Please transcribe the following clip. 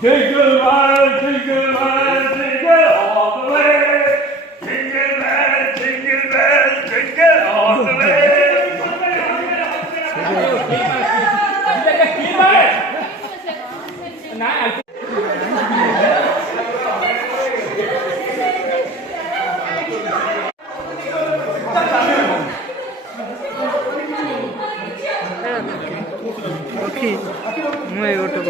Jingle bell, jingle all the way. Jingle bell, jingle all the way. Okay, मैं ये उठो